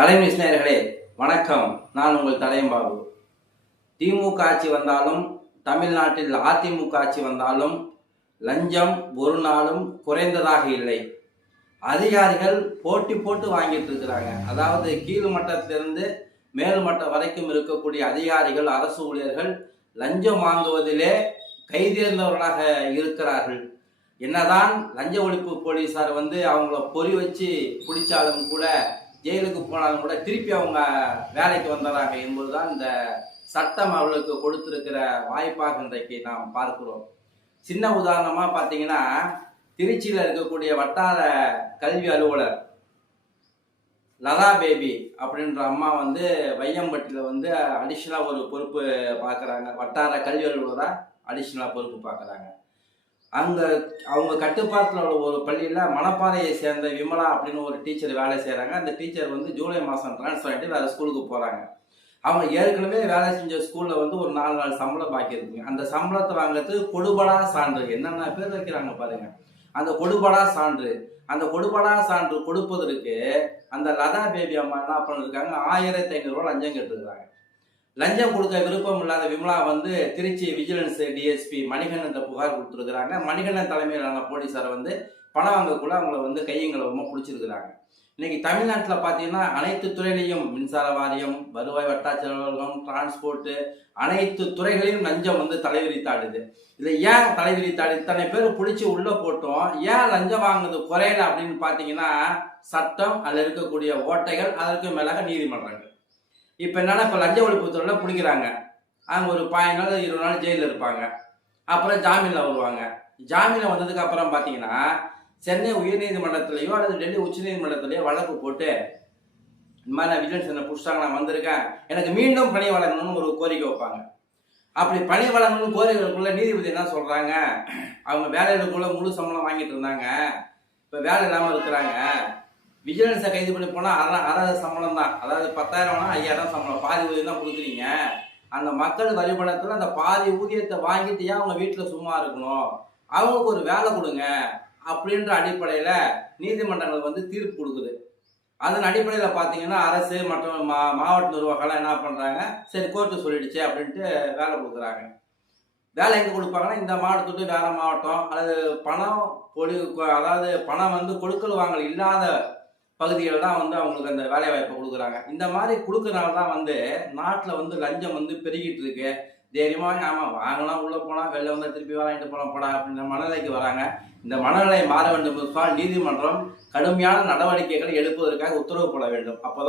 தலைமை நேயர்களே வணக்கம். நான் உங்கள் தலையம்பாபு. திமுக ஆட்சி வந்தாலும் தமிழ்நாட்டில் அதிமுக ஆட்சி வந்தாலும் லஞ்சம் ஒரு நாளும் குறைந்ததாக இல்லை. அதிகாரிகள் போட்டி போட்டு வாங்கிட்டு இருக்கிறாங்க. அதாவது கீழ் மட்டத்திலிருந்து மேல் மட்டம் வரைக்கும் இருக்கக்கூடிய அதிகாரிகள், அரசு ஊழியர்கள் லஞ்சம் வாங்குவதிலே கைதேர்ந்தவர்களாக இருக்கிறார்கள். என்னதான் லஞ்ச ஒழிப்பு போலீசார் அவங்கள பொறி வச்சு பிடிச்சாலும் கூட, ஜெயிலுக்கு போனாலும் கூட திருப்பி அவங்க வேலைக்கு வந்துடுறாங்க என்பதுதான் இந்த சட்டம் அவர்களுக்கு கொடுத்திருக்கிற வாய்ப்பாக இன்றைக்கு நாம் பார்க்கிறோம். சின்ன உதாரணமா பார்த்தீங்கன்னா, திருச்சியில் இருக்கக்கூடிய வட்டார கல்வி அலுவலர் லதா பேபி அப்படின்ற அம்மா வையம்பட்டியில் அடிஷனலா ஒரு பொறுப்பு பார்க்குறாங்க. வட்டார கல்வி அலுவலராக அடிஷனலா பொறுப்பு பார்க்குறாங்க. அங்கே அவங்க கட்டுப்பாட்டில் உள்ள ஒரு பள்ளியில் மணப்பாறையை சேர்ந்த விமலா அப்படின்னு ஒரு டீச்சர் வேலை செய்கிறாங்க. அந்த டீச்சர் ஜூலை மாதம் ட்ரான்ஸ்ஃபர் ஆகிட்டு வேறு ஸ்கூலுக்கு போகிறாங்க. அவங்க ஏற்கனவே வேலை செஞ்ச ஸ்கூலில் ஒரு 4 நாள் சம்பளம் பாக்கி இருக்குங்க. அந்த சம்பளத்தை வாங்குறதுக்கு கொடுபடா சான்று, என்னென்ன பேர் வைக்கிறாங்க பாருங்க, அந்த கொடுபடா சான்று. அந்த கொடுபடா சான்று கொடுப்பதற்கு அந்த லதா பேபி அம்மா என்ன பண்ணிருக்காங்க, 1500 ரூபா லஞ்சம் கேட்டுருக்காங்க. லஞ்சம் கொடுக்க விருப்பம் இல்லாத விமலா திருச்சி விஜிலன்ஸ் டிஎஸ்பி மணிகண்டன் புகார் கொடுத்துருக்குறாங்க. மணிகண்டன் தலைமையிலான போலீஸாரை பணம் வாங்கக்குள்ள அவங்கள கையங்களவமா பிடிச்சிருக்கிறாங்க. இன்னைக்கு தமிழ்நாட்டில் பார்த்தீங்கன்னா அனைத்து துறையிலையும், மின்சார வாரியம், வருவாய் வட்டாட்சியர் அலுவலகம், டிரான்ஸ்போர்ட், அனைத்து துறைகளையும் லஞ்சம் தலைவிரித்தாடுது. இதை ஏன் தலைவிரித்தாடு? இத்தனை பேர் பிடிச்சி உள்ள போட்டோம், ஏன் லஞ்சம் வாங்குறது குறையல அப்படின்னு பார்த்தீங்கன்னா, சட்டம், அதில் இருக்கக்கூடிய ஓட்டைகள், அதற்கு மேலாக நீதிமன்றங்கள். இப்போ என்னன்னா, இப்போ லஞ்ச ஒழிப்புத்துறையில் பிடிக்கிறாங்க. அவங்க ஒரு 15 நாள் 20 நாள் ஜெயிலில் இருப்பாங்க. அப்புறம் ஜாமீனில் வருவாங்க. ஜாமீனில் வந்ததுக்கு அப்புறம் பார்த்தீங்கன்னா, சென்னை உயர்நீதிமன்றத்திலேயோ அல்லது டெல்லி உச்சநீதிமன்றத்திலேயோ வழக்கு போட்டு, இந்த மாதிரி நான் விஜிலன்ஸ் என்ன பிடிச்சிட்டாங்க, நான் வந்திருக்கேன், எனக்கு மீண்டும் பணி வழங்கணும்னு ஒரு கோரிக்கை வைப்பாங்க. அப்படி பணி வழங்கணும்னு கோரிக்கைக்குள்ள நீதிபதி என்ன சொல்றாங்க, அவங்க வேலைகளுக்குள்ள முழு சம்பளம் வாங்கிட்டு இருந்தாங்க, இப்போ வேலை இல்லாமல் இருக்கிறாங்க, விஜிலன்ஸை கைது பண்ணி போனால் அரை சம்பளம் தான், அதாவது 10,000 5,000 சம்பளம், பாதி ஊதியம் தான் கொடுக்குறீங்க. அந்த மக்கள் வரி பணத்தில் அந்த பாதி ஊதியத்தை வாங்கிட்டு ஏன் அவங்க வீட்டில் சும்மா இருக்கணும், அவங்களுக்கு ஒரு வேலை கொடுங்க அப்படின்ற அடிப்படையில் நீதிமன்றங்கள் தீர்ப்பு கொடுக்குது. அதன் அடிப்படையில் பார்த்தீங்கன்னா, அரசு மற்றும் மாவட்ட நிர்வாகம்லாம் என்ன பண்ணுறாங்க, சரி கோர்ட்டு சொல்லிடுச்சு அப்படின்ட்டு வேலை கொடுக்குறாங்க. வேலை எங்கே கொடுப்பாங்கன்னா, இந்த மாவட்டத்துக்கு வேற மாவட்டம், அல்லது பணம் அதாவது பணம் கொடுக்கல் வாங்கல் இல்லாத பகுதிகள் தான் அவங்களுக்கு அந்த வேலை வாய்ப்பை கொடுக்குறாங்க. இந்த மாதிரி கொடுக்கறனால தான் நாட்டில் லஞ்சம் பெருகிட்டு இருக்கு. தைரியமாக ஆமாம் வாங்கலாம், உள்ளே போனால் வெளில திருப்பி வாங்கிட்டு போகலாம் போடா அப்படின்ற மனநிலைக்கு வராங்க. இந்த மனநிலை மாற வேண்டும் என்றால் நீதிமன்றம் கடுமையான நடவடிக்கைகளை எடுப்பதற்காக உத்தரவு போட வேண்டும். அப்போதான்